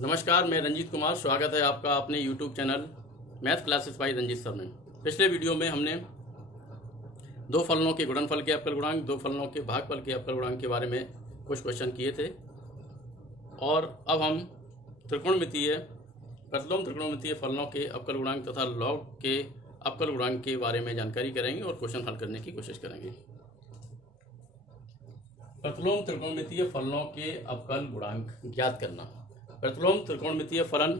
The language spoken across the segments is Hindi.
नमस्कार, मैं रंजीत कुमार। स्वागत है आपका अपने YouTube channel math classes by Ranjeet sir में। पिछले वीडियो में हमने दो फलनों के गुणनफल के अवकल गुणांक, दो फलनों के भागफल के अवकल गुणांक के बारे में कुछ क्वेश्चन किए थे और अब हम त्रिकोणमितीय प्रतिलोम त्रिकोणमितीय फलनों के अवकल गुणांक तथा लॉग के अवकल गुणांक के बारे में जानकारी करेंगे और क्वेश्चन हल करने की कोशिश करेंगे। प्रतिलोम त्रिकोणमितीय फलनों के अवकल गुणांक ज्ञात करना। प्रतिलोम त्रिकोणमितीय फलन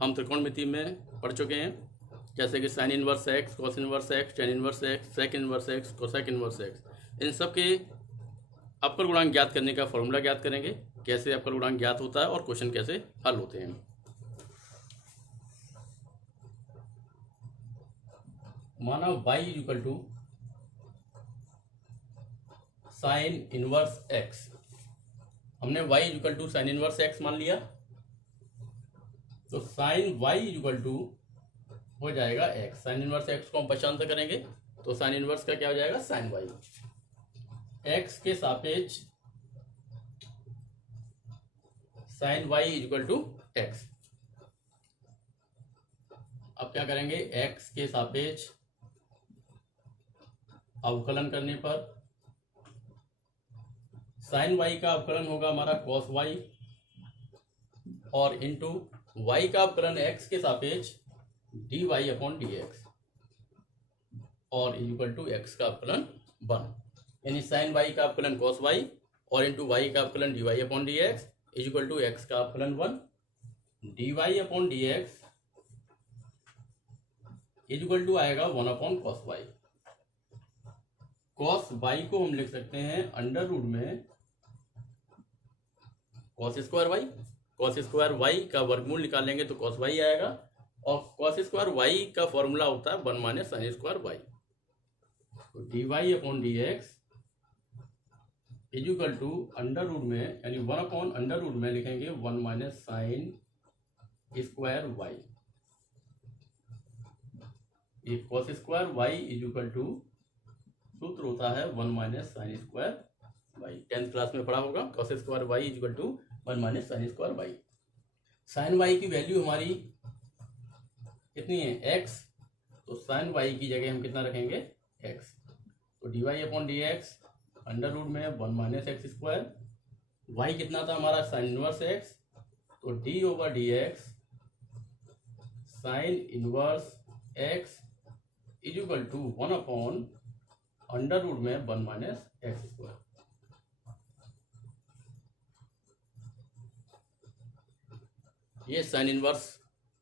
हम त्रिकोणमिति में पढ़ चुके हैं, जैसे कि sine inverse x, cos inverse x, tan inverse x, sec inverse x, cosec inverse x. इन सब के अवकल गुणांक ज्ञात करने का फॉर्मूला ज्ञात करेंगे, कैसे अवकल गुणांक ज्ञात होता है और क्वेश्चन कैसे हल होते हैं। माना y equal to sine inverse एक्स। हमने y equal to sine inverse एक्स मान लिया, तो साइन y इक्वल टू हो जाएगा x। साइन इनवर्स एक्स को हम पहचान से करेंगे तो साइन इनवर्स का क्या हो जाएगा, साइन y। x के सापेक्ष sine y equal to x। अब क्या करेंगे, x के सापेक्ष अवकलन करने पर साइन y का अवकलन होगा हमारा कॉस y और इंटू y का अवकलन x के सापेक्ष dy अपॉन dx और इक्वल टू x का अवकलन 1। यानी साइन y का अवकलन कॉस y और इंटू y का अवकलन dy upon dx equal to x का अवकलन 1। dy upon dx equal to आएगा 1 upon cos y। Cos y को हम लिख सकते हैं अंडर रूट में cos square y. Cos square y का वर्गमूल निकालेंगे तो कॉस वाई आएगा और कॉस स्क्वायर वाई का फॉर्मूला होता है 1 माइनस साइन स्क्वायर वाई। तो d y upon D x equal to under root में, यानी 1 अपॉन अंडर रूट में लिखेंगे 1 माइनस साइन स्क्वायर वाई। ये cos square y equal to सूत्र होता है 1 minus sine square y. 10th class में पढ़ा होगा। Cos square y equal to 1 minus sine square y. Sine y की वैल्यू हमारी कितनी है, x, तो साइन वाई की जगह हम कितना रखेंगे, x। तो d y upon D x under root में 1 माइनस एक्स स्क्वायर। वाई कितना था हमारा, साइन इनवर्स x, तो d over d x sine inverse x equal to 1 upon under root में 1 माइनस एक्स स्क्वायर। ये साइन इनवर्स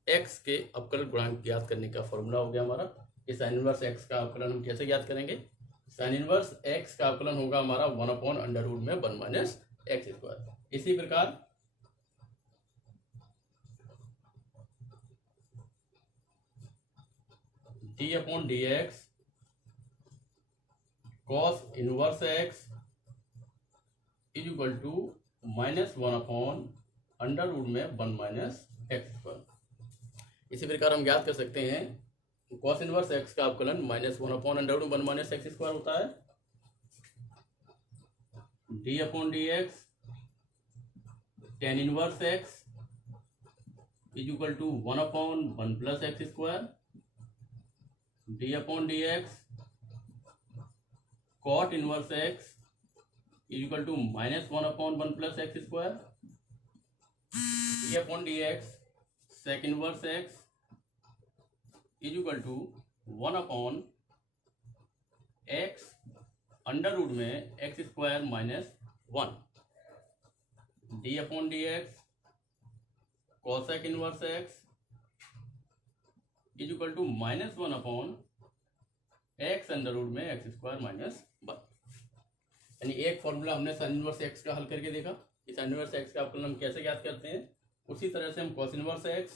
x के अवकल गुणांक ज्ञात करने का फॉर्मूला हो गया हमारा। ये साइन इनवर्स x का अवकलन हम कैसे ज्ञात करेंगे, साइन इनवर्स x का अवकलन होगा हमारा 1 अपॉन अंडर रूट में 1 माइनस एक्स स्क्वायर। इसी प्रकार d upon D x cos inverse x equal to minus 1 upon under root में 1 माइनस एक्स स्क्वायर। इसी प्रकार हम ज्ञात कर सकते हैं कॉस इनवर्स x का अवकलन minus 1 upon under root 1 minus x square होता है। D upon D x tan inverse x equal to 1 upon 1 plus x square. D upon D x cot inverse x equal to minus 1 upon 1 plus x square. D upon D x sec inverse x equal to 1 upon x under root में x square minus 1। D upon D x cosec inverse x equal to minus 1 upon x under root में एक्स स्क्वायर माइनस 1। यानी एक फॉर्मूला हमने साइन इनवर्स एक्स का हल करके देखा। इस साइन इनवर्स एक्स का अवकलन हम कैसे ज्ञात करते हैं, उसी तरह से हम cos inverse x,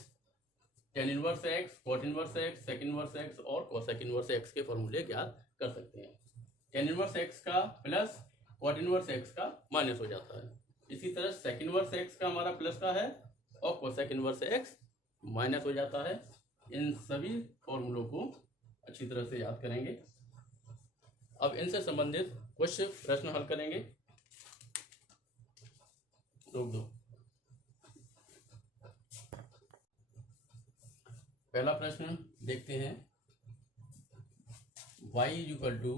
tan inverse x, cot inverse x, sec inverse x और कोसेक इनवर्स एक्स के फॉर्मूले ज्ञात कर सकते हैं। टेन इनवर्स एक्स का प्लस कॉट इनवर्स एक्स का माइनस हो जाता है। इसी तरह सेक इनवर्स एक्स का हमारा प्लस का है और कोसेक इनवर्स एक्स माइनस हो जाता है। इन सभी फॉर्मूलों को अच्छी तरह से याद करेंगे। अब इनसे संबंधित कुछ प्रश्न हल करेंगे। रोक दो। पहला प्रश्न देखते हैं। y equal to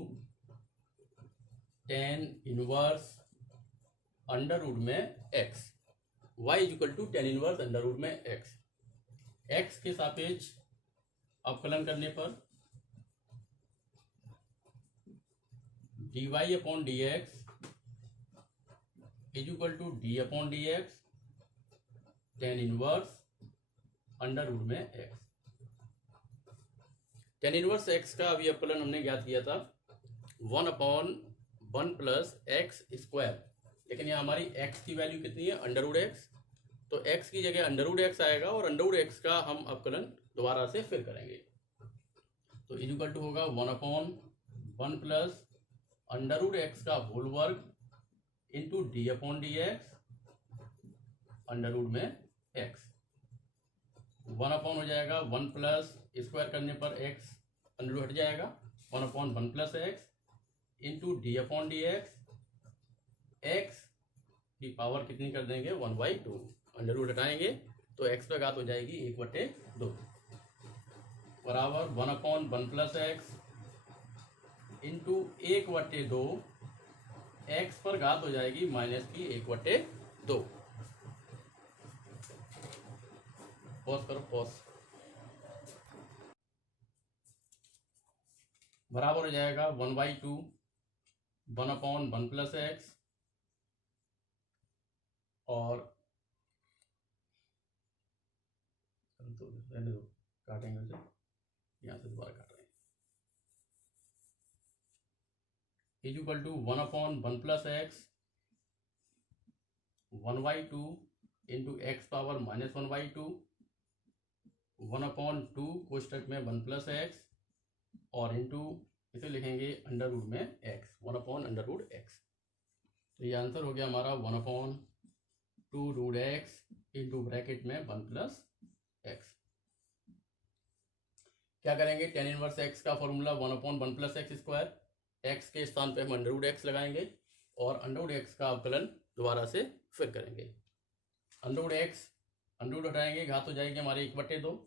tan inverse under root में x, y equal to tan inverse under root में x के सापेक्ष अवकलन करने पर dy upon D x is equal to d upon D x tan inverse under root में x। टेन इनवर्स x का अभी अवकलन हमने ज्ञात किया था 1/1 प्लस एक्स स्क्वायर, लेकिन यहाँ हमारी x की वैल्यू कितनी है, अंडर रूट एक्स, तो x की जगह अंडर रूट एक्स आएगा और अंडर रूट एक्स का हम अवकलन दोबारा से फिर करेंगे। तो इज इक्वल टू होगा 1/1 प्लस अंडर रूट एक्स का होल वर्ग into d upon D x under root में x। 1/1 हो जाएगा 1 प्लस स्क्वायर करने पर x अंडर रूट हट जाएगा 1/1 plus x into d upon D x की पावर कितनी कर देंगे 1/2, अंडर रूट हटाएंगे तो x पर घात हो जाएगी 1/2 बराबर 1/1 प्लस एक्स इंटू 1/2 एक्स पर घात हो जाएगी माइनस की 1/2। पॉज करो, पॉज। बराबर हो जाएगा 1/2 1/1 प्लस एक्स और रहने दो, काटेंगे उसे, यहाँ से दोबारा काट रहे हैं। Is equal to 1/1 plus x 1/2 into x power minus 1/2 1/2 कोष्टक में 1 प्लस एक्स और इंटू इसे लिखेंगे अंडर रूट में x, 1/√x। तो ये आंसर हो गया हमारा 1/2√x इंटू ब्रैकेट में 1 प्लस एक्स। क्या करेंगे, टेन इनवर्स x का formula 1/1 plus x square, x के स्थान पे हम अंडर रूट x लगाएंगे और अंडर रूट x का अवकलन दोबारा से फिर करेंगे। अंडर रूट हटाएंगे, घात हो जाएगी हमारी 1/2,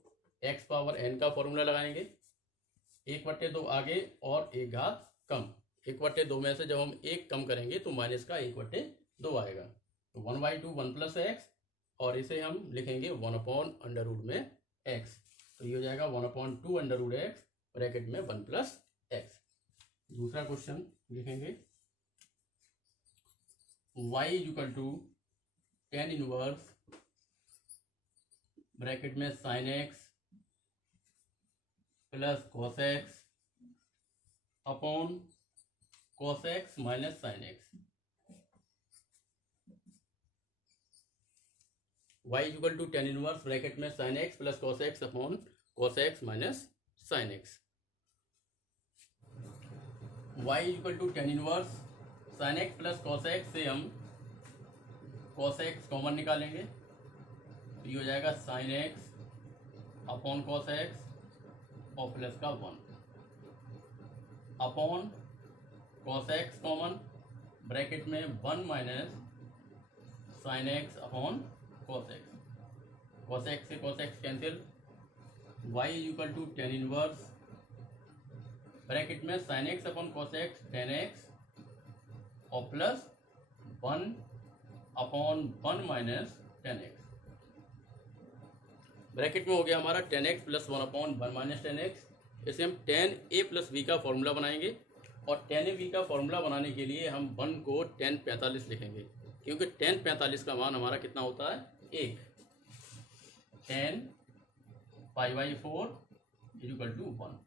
x पावर n का फॉर्मूला लगाएंगे, 1/2 आगे और एक घात कम, 1/2 में से जब हम एक कम करेंगे तो माइनस का 1/2 आएगा, तो 1/2 1 प्लस एक्स और इसे हम लिखेंगे 1/√में x, तो ये हो जाएगा 1/2√x ब्रैकेट में 1 प्लस एक्स। दूसरा क्वेश्चन लिखेंगे y equal to tan inverse bracket में sine x plus cos x upon cos x minus sine x. y equal to tan inverse bracket में sine x plus cos x upon cos x minus sine x. y equal to tan inverse sine x plus cos x से हम कॉस एक्स कॉमन निकालेंगे, तो ये हो जाएगा sine x upon cos x और प्लस का 1 upon cos x common bracket में 1 minus sine x upon cos x से cos x cancel, y equal to tan inverse bracket में sine x upon cos x tan x और plus 1/1 minus tan x. Bracket में हो गया हमारा 10x प्लस 1/1 माइनस 10x। इसे हम 10a प्लस b का फॉर्मूला बनाएंगे और 10ab का फॉर्मूला बनाने के लिए हम 1 को 1045 लिखेंगे, क्योंकि 1045 का मान हमारा कितना होता है 1। 10 π/4 equal to 1।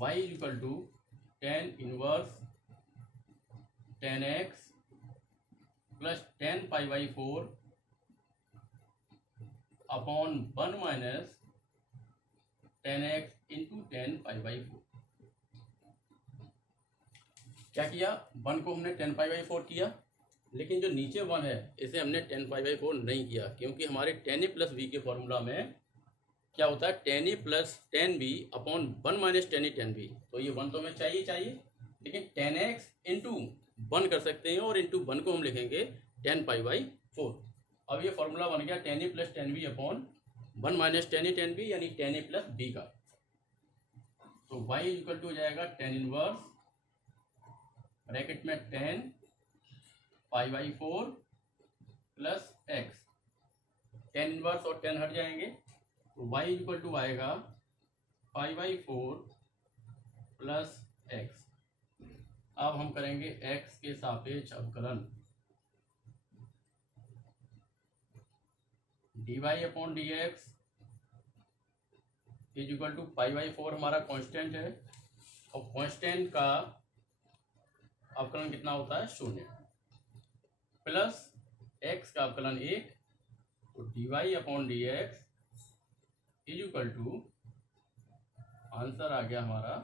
y equal to 10 inverse 10x plus 10 π/4 upon 1 minus 10x into 10 π/4। क्या किया, 1 को हमने 10 π/4 किया, लेकिन जो नीचे 1 है इसे हमने 10 π/4 नहीं किया, क्योंकि हमारे 10a प्लस b के फॉर्मूला में क्या होता है 10a plus 10b upon 1 minus 10a 10b, तो ये 1 तो हमें चाहिए, लेकिन 10x इंटू 1 कर सकते हैं और इंटू 1 को हम लिखेंगे 10 π/4। अब ये फॉर्मूला बन गया 10a plus 10b upon 1 minus tan a tan b यानी टेन ए प्लस बी का। तो y इक्वल टू हो जाएगा टेन इनवर्स ब्रैकेट में 10 पाई by 4 plus x. Tan inverse और 10 हट जाएंगे तो y इक्वल टू आएगा पाई बाई 4 प्लस एक्स। अब हम करेंगे x के सापेक्ष अवकलन। dy upon D x is equal to pi by 4 हमारा कांस्टेंट है और कांस्टेंट का अवकलन कितना होता है? 0 प्लस x का अवकलन 1। तो dy upon D x is equal to answer आ गया हमारा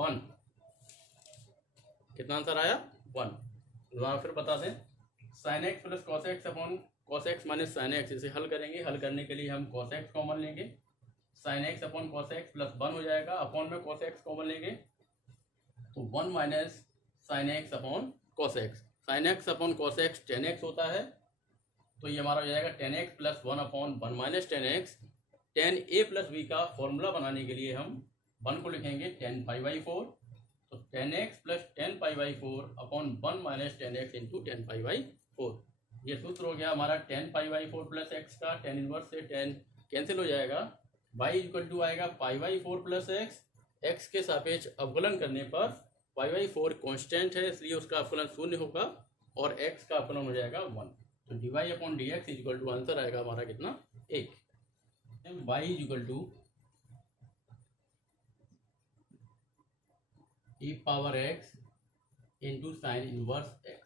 1। कितना आंसर आया? 1। दोबारा फिर बता दें, sign x plus cos x upon cos x minus sine x, इसे हल करेंगे। हल करने के लिए हम कॉस एक्स कॉमन लेंगे, sign x upon cos x plus 1 हो जाएगा। अपॉन में कॉस एक्स कॉमन लेंगे तो 1 minus sine x upon cos x. Sign x upon cos x 10x होता है, तो ये हमारा हो जाएगा 10x plus 1 upon 1 minus 10x। 10a plus b का फॉर्मूला बनाने के लिए हम 1 को लिखेंगे 10 पाई बाई 4। तो 10x plus 10 pi by 4 upon 1 minus 10x into 10 pi by 4। ये सूत्र हो गया हमारा 10 पाई बाई 4 प्लस एक्स का। 10 इनवर्स से 10 कैंसिल हो जाएगा। y इक्वल टू आएगा पाई बाई 4 प्लस एक्स। एक्स के सापेक्ष अवकलन करने पर पाई बाई 4 कॉन्स्टेंट है, इसलिए उसका अवकलन 0 होगा और x का अवकलन हो जाएगा 1। तो dy upon D x equal to answer आएगा हमारा कितना? 1। y equal to e power x into sine inverse x।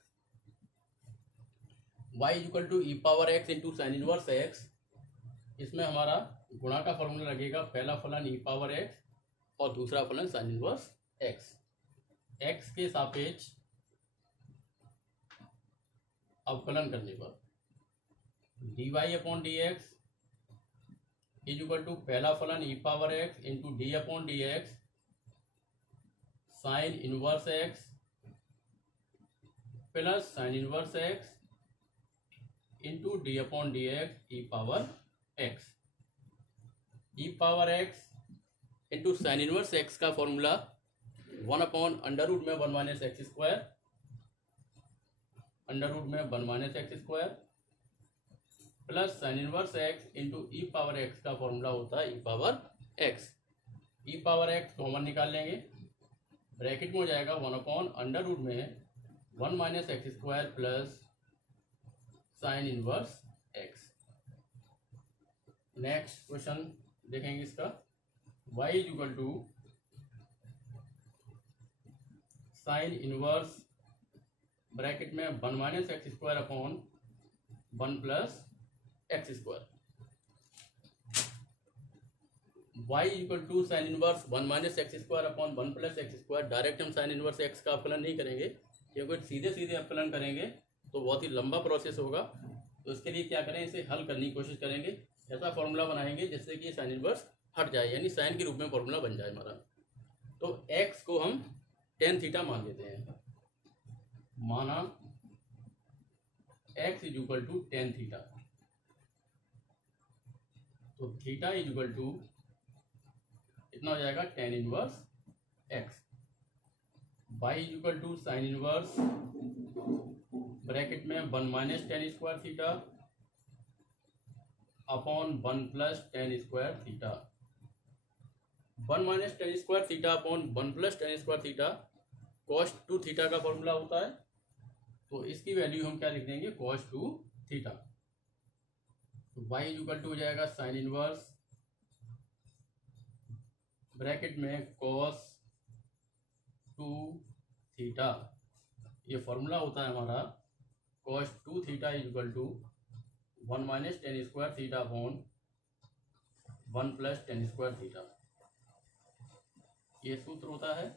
y equal to e power x into sine inverse x। इसमें हमारा गुणा का फॉर्मूला लगेगा, पहला फलन ई पावर x और दूसरा फलन साइन इनवर्स x। x के सापेक्ष अवकलन करने पर dy upon D x is equal to पहला फलन e power x into d upon D x sine inverse x plus sine inverse x into d upon D x e power x। E power x into sine inverse x का फॉर्मूला 1 अपॉन अंडर रूट में 1 minus x square, under root में 1 minus x square plus sine inverse x into e power x का फॉर्मूला होता है ई power x। E power x common निकाल लेंगे, ब्रैकेट में हो जाएगा 1 अपॉन अंडर रूट में 1 minus x square plus sine inverse x। Next question देखेंगे इसका। y is equal to sine inverse bracket में 1 minus x square upon 1 plus x square. y equal to sine inverse 1 minus x square upon 1 plus x square. Direct हम साइन इनवर्स x का अवकलन नहीं करेंगे, क्योंकि सीधे सीधे अवकलन करेंगे तो बहुत ही लंबा प्रोसेस होगा। तो इसके लिए क्या करें, इसे हल करने की कोशिश करेंगे। ऐसा फॉर्मूला बनाएंगे जिससे कि साइन इनवर्स हट जाए, यानी साइन के रूप में फॉर्मूला बन जाए हमारा। तो x को हम टेन थीटा मान लेते हैं। माना x is equal to tan theta, तो थीटा इज इक्वल टू कितना हो जाएगा? Tan inverse x। y is equal to sine inverse bracket में 1 minus tan square theta upon 1 plus tan square theta. 1 minus tan square theta upon 1 plus tan square theta cos 2 theta का फॉर्मूला होता है, तो इसकी वैल्यू हम क्या लिख देंगे? Cos 2 theta. तो y इक्वल टू हो जाएगा साइन इनवर्स ब्रैकेट में कॉस 2 थीटा। ये फॉर्मूला होता है हमारा cos 2 theta is equal to 1 minus tan square theta upon 1 plus tan square theta. ये सूत्र होता है।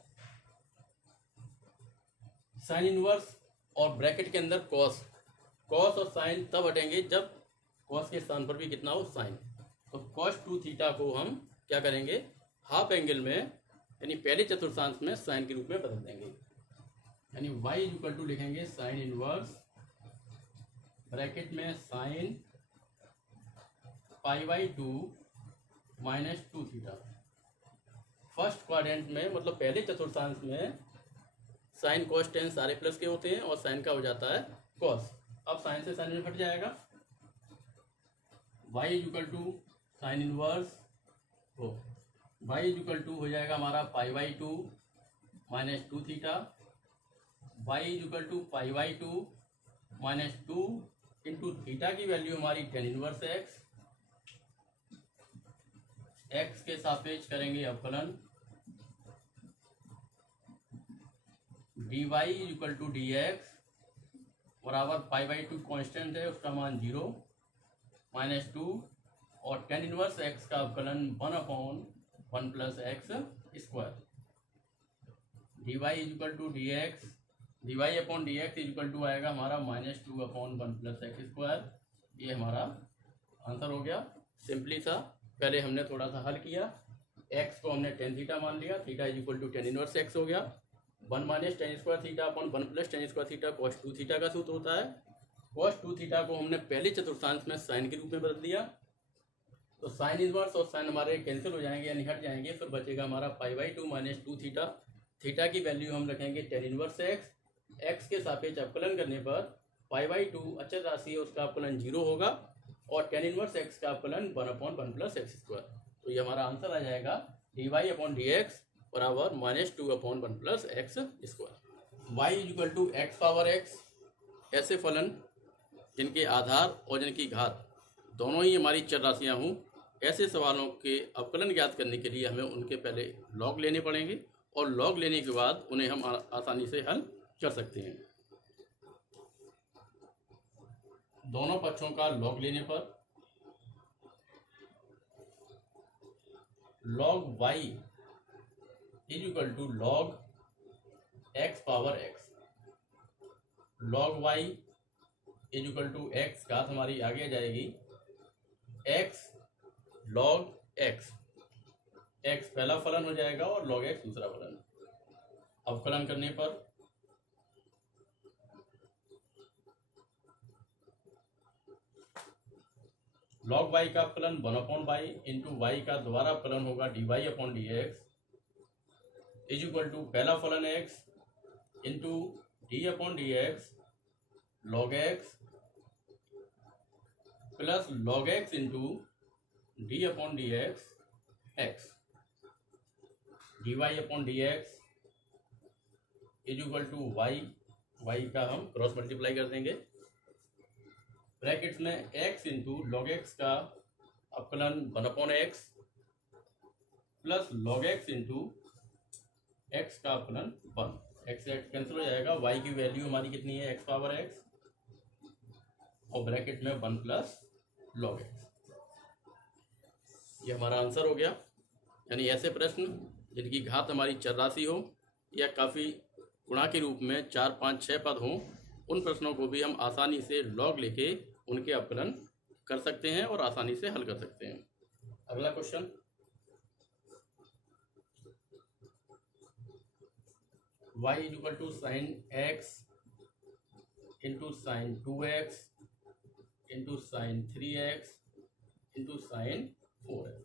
साइन इनवर्स और ब्रैकेट के अंदर कॉस, कॉस और साइन तब हटेंगे जब कॉस के स्थान पर भी कितना हो? साइन। तो कॉस 2 थीटा को हम क्या करेंगे? हाफ एंगल में यानी पहले चतुर्थांश में साइन के रूप में बदल देंगे, यानी y इक्वल टू लिखेंगे साइन इनवर्स ब्रैकेट में sine π/2 minus 2 theta. First quadrant में मतलब पहले चतुर्थांश में साइन कॉस टेन सारे प्लस के होते हैं और साइन का हो जाता है कॉस। अब साइन से साइन में हट जाएगा, y equal to sine inverse हो y इक्वल टू हो जाएगा हमारा π/2 minus 2 theta. y equal to π/2 minus 2 into theta की वैल्यू हमारी टेन इनवर्स एक्स। एक्स के सापेक्ष करेंगे अवकलन, dy equal to D x बराबर π/2 कॉन्स्टेंट है, उसका मान 0 माइनस 2 और टेन इनवर्स एक्स का अवकलन 1/1 plus x square. dy equal to D x, dy upon D x equal to आएगा हमारा -2/1 प्लस एक्स स्क्वायर। ये हमारा आंसर हो गया। सिंपली सा पहले हमने थोड़ा सा हल किया, एक्स को हमने टेन थीटा मान लिया, theta equal to tan inverse x हो गया। 1 minus tan square theta upon 1 plus tan square theta cos 2 theta का सूत्र होता है। कॉस 2 थीटा को हमने पहले चतुर्थांश में साइन के रूप में बदल दिया, तो साइन इनवर्स और साइन हमारे कैंसिल हो जाएंगे यानी हट जाएंगे, फिर बचेगा हमारा π/2 माइनस 2 थीटा। थीटा की वैल्यू हम रखेंगे टेन इनवर्स एक्स, एक्स के सापेक्ष अवकलन करने पर π/2 अचर राशि है उसका अवकलन 0 होगा और टेन इनवर्स एक्स का अवकलन 1/1 प्लस एक्स स्क्वायर। तो ये हमारा आंसर आ जाएगा dy अपॉन डी एक्स बराबर -2/1 plus x square. y equal to x power x, ऐसे फलन जिनके आधार और जिनकी घात दोनों ही हमारी चर राशियाँ हों, ऐसे सवालों के अवकलन ज्ञात करने के लिए हमें उनके पहले लॉग लेने पड़ेंगे और लॉग लेने के बाद उन्हें हम आसानी से हल कर सकते हैं। दोनों पक्षों का लॉग लेने पर log y is equal to log x power x। log y is equal to x घात हमारी आगे जाएगी x log x, x पहला फलन हो जाएगा और log x दूसरा फलन। अवकलन करने पर log y का फलन 1/y इंटू वाई का दोबारा फलन होगा dy upon D x is equal to पहला फलन x into d upon D x log x plus log x into d upon D x x. dy upon D x is equal टू y का हम क्रॉस मल्टीप्लाई कर देंगे, ब्रैकेट्स में x इंटू लॉग एक्स का अवकलन 1/x plus log x into x का अवकलन 1। x कैंसिल हो जाएगा, y की वैल्यू हमारी कितनी है x पावर x और ब्रैकेट में 1 प्लस लॉग एक्स। ये हमारा आंसर हो गया। यानी ऐसे प्रश्न जिनकी घात हमारी चर राशि हो या काफ़ी गुणा के रूप में 4, 5, 6 पद हों, उन प्रश्नों को भी हम आसानी से लॉग लेके उनके अवकलन कर सकते हैं और आसानी से हल कर सकते हैं। अगला question, y is equal to sine x into sine 2x into sine 3x into sine 4x।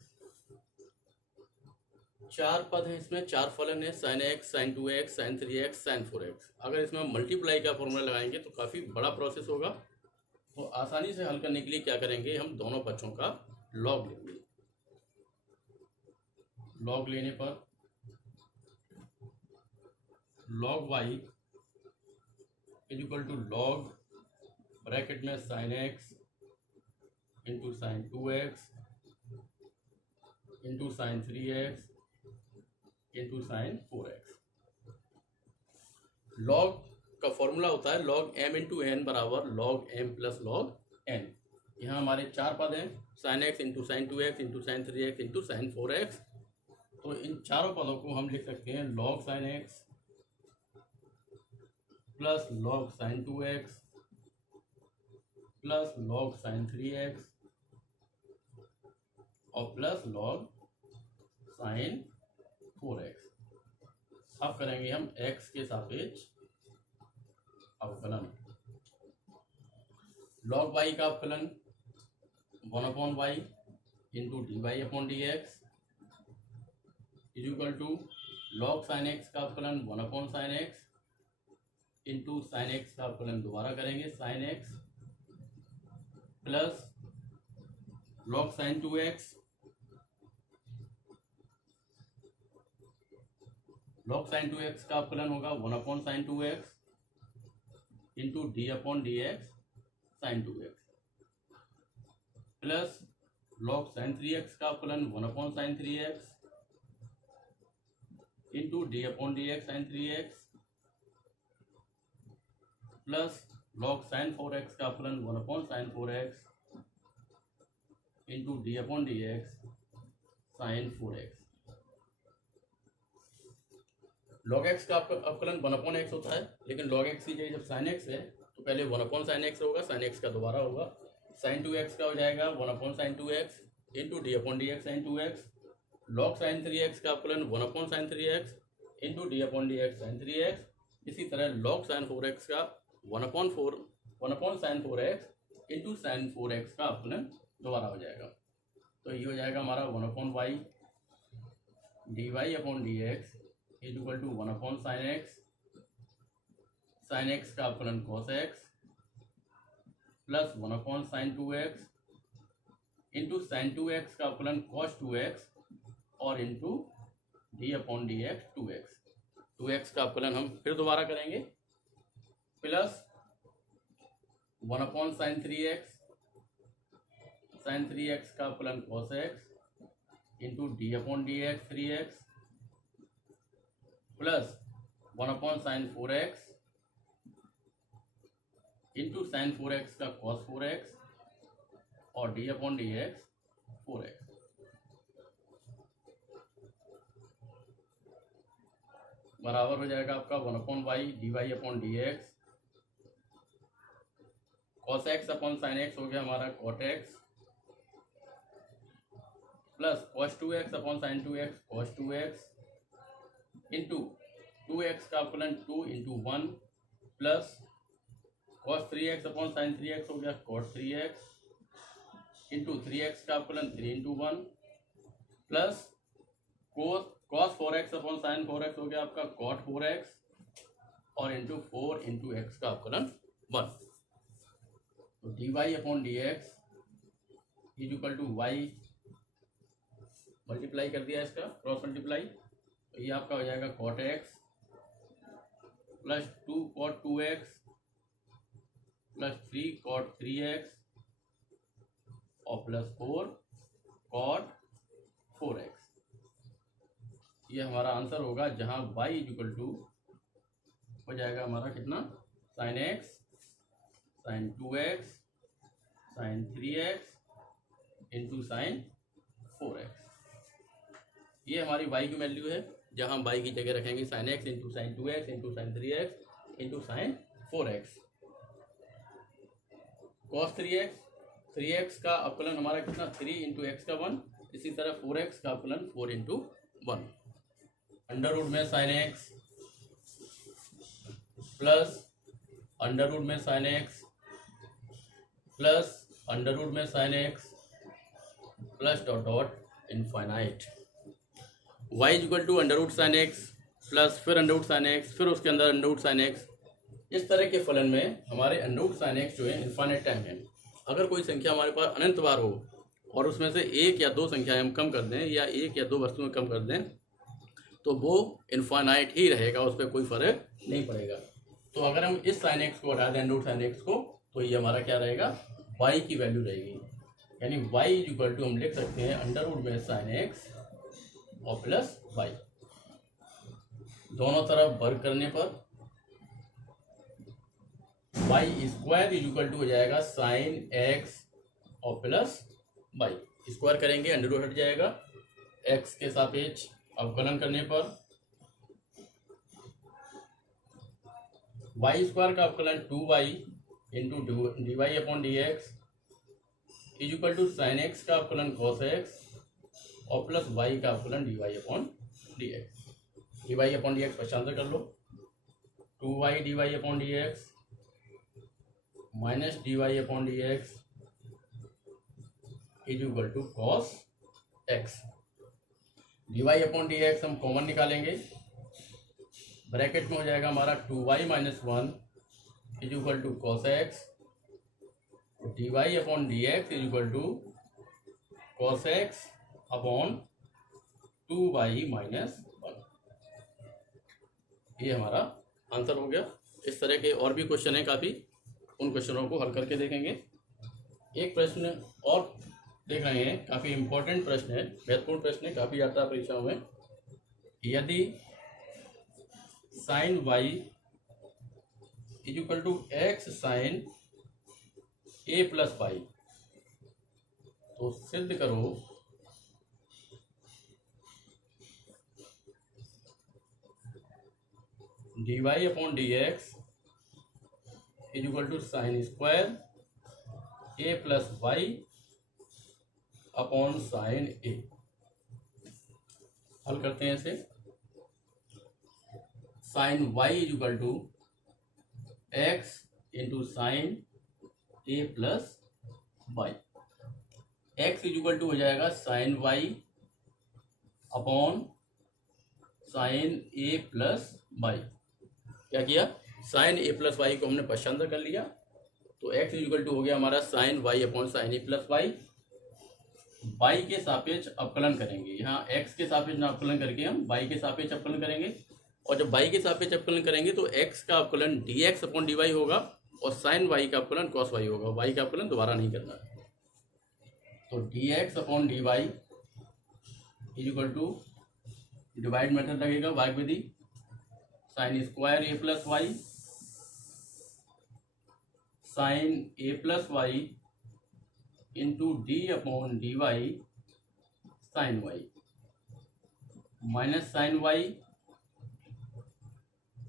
4 पद हैं, इसमें 4 फलन है, sine x, sine 2x, sine 3x, sine 4x। अगर इसमें हम मल्टीप्लाई का फॉर्मूला लगाएंगे तो काफ़ी बड़ा प्रोसेस होगा, तो आसानी से हल करने के लिए क्या करेंगे, हम दोनों पक्षों का लॉग लेंगे। लॉग लेने पर log y is equal to log bracket में sine x into sine 2x into sine 3x into sine 4x। Log का फॉर्मूला होता है log m इंटू एन बराबर log m plus log n। यहाँ हमारे 4 पद हैं, sine x into sine 2x into sine 3x into sine 4x। तो इन चारों पदों को हम लिख सकते हैं log sine x plus log sine 2x plus log sine 3x और प्लस log साइन 4x। अब करेंगे हम x के सापेक्ष अवकलन। log y का अवकलन 1/y into d y upon D x is equal to log sine x का अवकलन 1 upon sine x into sine x का अवकलन दोबारा करेंगे sine x plus log sine 2x log sine 2x का अवकलन होगा 1 upon sine 2x into d upon D x sine 2x plus log sine 3x का अवकलन 1 upon sine 3x into d upon D x sine 3x plus log sine 4x का अवकलन 1 upon sine 4x into d upon D x sine 4x। Log x का अवकलन 1 अपॉन एक्स होता है, लेकिन लॉग एक्स की जगह जब साइन एक्स है तो पहले 1 अपॉन साइन एक्स होगा, साइन एक्स का दोबारा होगा, साइन 2x का हो जाएगा 1 upon sine 2x into d upon D x sine 2x, log sine 3x का अवकलन 1 upon sine 3x into d upon D x sine 3x। इसी तरह लॉग साइन 4x का 1 upon sine 4x into sine 4x का अवकलन दोबारा हो जाएगा। तो ये हो जाएगा हमारा 1 upon y d y upon D x is equal to 1 upon sine x का अवकलन cos x plus 1 upon sine 2x into sine 2x का अवकलन कॉस 2x और into d upon D x 2x का अवकलन हम फिर दोबारा करेंगे प्लस 1 अपॉन साइन 3x का अवकलन cos x into d upon D x 3x plus 1 upon sine 4x into sine 4x का कॉस 4x और D upon D x 4x। बराबर हो जाएगा आपका 1 upon y d y upon D x cos x upon sine x हो गया हमारा cot x plus cos 2x upon sine 2x cos 2x into 2x का अवकलन 2 into 1 plus cos 3x upon sine 3x हो गया कॉट 3x इंटू 3x का अवकलन 3 into 1 plus cos 4x upon sine 4x हो गया आपका कॉट 4x और इंटू 4 इंटू एक्स का अवकलन 1। तो d y upon D x is equal to y multiply कर दिया इसका क्रॉस मल्टीप्लाई, तो ये आपका हो जाएगा cot x plus 2 cot 2x plus 3 cot 3x और प्लस 4 कॉट 4x। ये हमारा आंसर होगा, जहां y इज इक्वल टू हो जाएगा हमारा कितना sine x sine 2x sine 3x into sine 4x। ये हमारी y की वैल्यू है, जहां y की जगह रखेंगे sine x into sine 2x into sine 3x into sine 4x। Cos 3x का अवकलन हमारा कितना 3 इंटू एक्स का 1, इसी तरह 4x का अवकलन 4 इंटू 1। अंडर रूट में sine x plus under root में sine x plus under root में sine x plus dot dot infinite y is equal to under root sine x plus फिर अंडर रूट साइन x फिर उसके अंदर अंडर रूट साइन x। इस तरह के फलन में हमारे अंडर रूट साइन x जो है इनफाइनाइट टाइम है। अगर कोई संख्या हमारे पास अनंत बार हो और उसमें से एक या दो संख्याएं हम कम कर दें या एक या दो वस्तुएं कम कर दें तो वो इनफाइनाइट ही रहेगा, उस पर कोई फर्क नहीं पड़ेगा। तो अगर हम इस साइन एक्स को हटा दें अंडर रूट साइन एक्स को तो ये हमारा क्या रहेगा y की वैल्यू रहेगी, यानी y इज इक्वल टू हम लिख सकते हैं अंडर रूट में साइन एक्स और प्लस y। दोनों तरफ वर्ग करने पर y square is equal to हो जाएगा साइन x और प्लस y। स्क्वायर करेंगे अंडर रूट हट जाएगा, x के सापेक्ष अवकलन करने पर y स्क्वायर का अवकलन 2y into d y upon D x is equal to sine x का अवकलन कॉस एक्स और प्लस y का अवकलन d y upon D x. D y upon D x पहचान कर लो, 2y d y upon D x minus d y upon D x is equal to cos x. D y upon D x हम कॉमन निकालेंगे, ब्रैकेट में हो जाएगा हमारा 2y minus 1 is equal to cos x, d y upon D x is equal to cos x upon 2y minus 1। ये हमारा आंसर हो गया। इस तरह के और भी क्वेश्चन हैं काफ़ी, उन क्वेश्चनों को हल करके देखेंगे। एक प्रश्न और देख रहे हैं, काफ़ी इंपॉर्टेंट प्रश्न है, महत्वपूर्ण प्रश्न है, काफ़ी आता है परीक्षाओं में। यदि sine y is equal to x sine a plus y, तो सिद्ध करो d y upon D x is equal to sine square a plus y upon sine a. हल करते हैं इसे। Sine y is equal to x into sine a plus y. X is equal to हो जाएगा sine y upon sine a plus y. क्या किया, साइन ए प्लस वाई को हमने पश्चांतर कर लिया, तो एक्स इज इक्वल टू हो गया हमारा sine y upon sine a plus Y. Y के सापेक्ष अवकलन करेंगे, यहाँ एक्स के सापेक्ष अवकलन करके हम वाई के सापेक्ष अवकलन करेंगे, और जब वाई के सापेक्ष अवकलन करेंगे तो एक्स का अवकलन d x upon d y होगा और साइन वाई का अवकलन कॉस वाई होगा। वाई का अवकलन दोबारा नहीं करना है, तो d x upon d y is equal to divide method लगेगा, भाग विधि, sine square a plus y sine a plus y into d upon d y sine y minus sine y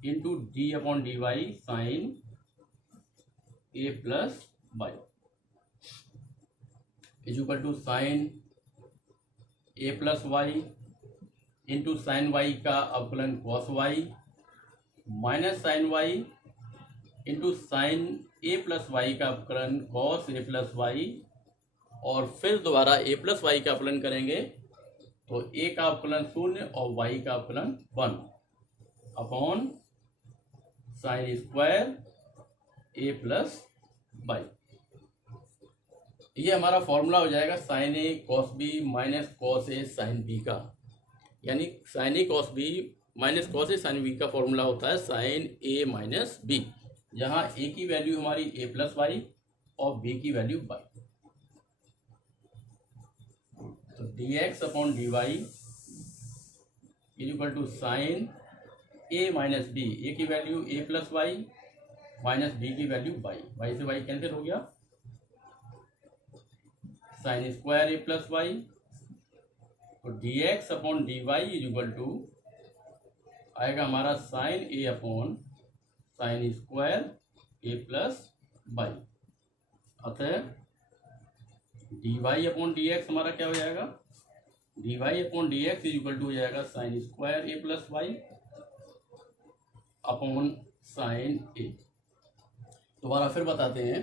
into d upon d y sine a plus y is equal to sine a plus y into sine y का अवकलन cos y minus sine y into sine a plus y का अवकलन कॉस ए प्लस वाई, और फिर दोबारा ए प्लस वाई का अवकलन करेंगे तो ए का अवकलन 0 और वाई का अवकलन 1 upon sine square a plus Y. ये हमारा फॉर्मूला हो जाएगा sine a cos b minus cos a sine b का, यानी sign a cos b minus cos a sine b का फॉर्मूला होता है साइन ए माइनस बी, जहाँ ए की वैल्यू हमारी ए प्लस वाई और बी की वैल्यू वाई। तो d x upon d y is equal to sine a minus b, a की value a plus y minus b की वैल्यू वाई, वाई से वाई कैंसिल हो गया, sine square a plus y, तो d x upon d y is equal to आएगा हमारा sine a upon sine square a plus y. अतः d y upon D x हमारा क्या हो जाएगा, d y upon D x is equal to हो जाएगा sine square a plus y upon sine a. दोबारा फिर बताते हैं,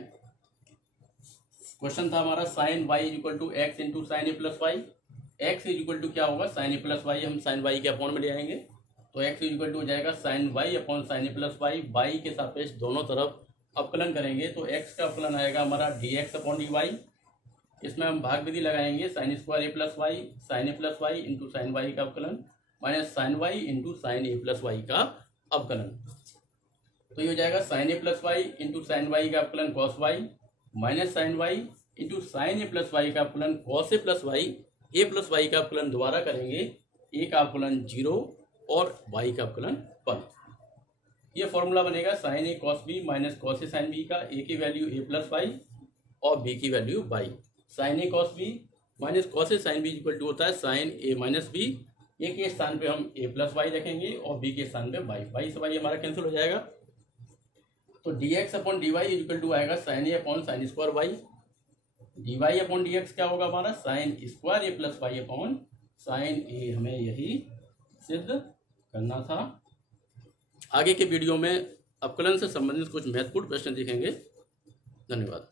क्वेश्चन था हमारा sine y is equal to x into sine a plus y. X is equal to क्या होगा, साइन ए प्लस वाई, हम साइन वाई के अपॉन में ले आएंगे, तो एक्स इज इक्वल टू हो जाएगा sine y upon sine a plus Y. Y के सापेक्ष दोनों तरफ अवकलन करेंगे तो एक्स का अवकलन आएगा हमारा d x upon d y, इसमें हम भाग विधि लगाएंगे, sine square a plus y sine a plus y into sine y का अवकलन minus sine y into sine a plus y का अवकलन। तो ये हो जाएगा sine a plus y into sine y का अवकलन cos y minus sine y into sine a plus y का अवकलन कॉस ए प्लस वाई का अवकलन दोबारा करेंगे, ए का अवकलन 0 और वाई का अवकलन 1। ये फॉर्मूला बनेगा sine a cos b minus cos a sine b का, ए की वैल्यू ए प्लस वाई और बी की value y. Sine a cos b minus cos a sine b equal to होता है sine a minus b, a के स्थान पे हम ए प्लस वाई रखेंगे और बी के स्थान पे वाई, वाई से वाई हमारा कैंसिल हो जाएगा। तो d x upon d y equal to आएगा sine a upon sine square y, d y upon D x क्या होगा हमारा sine square a plus y upon sine a. हमें यही सिद्ध करना था। आगे के वीडियो में अवकलन से संबंधित कुछ महत्वपूर्ण प्रश्न देखेंगे। धन्यवाद।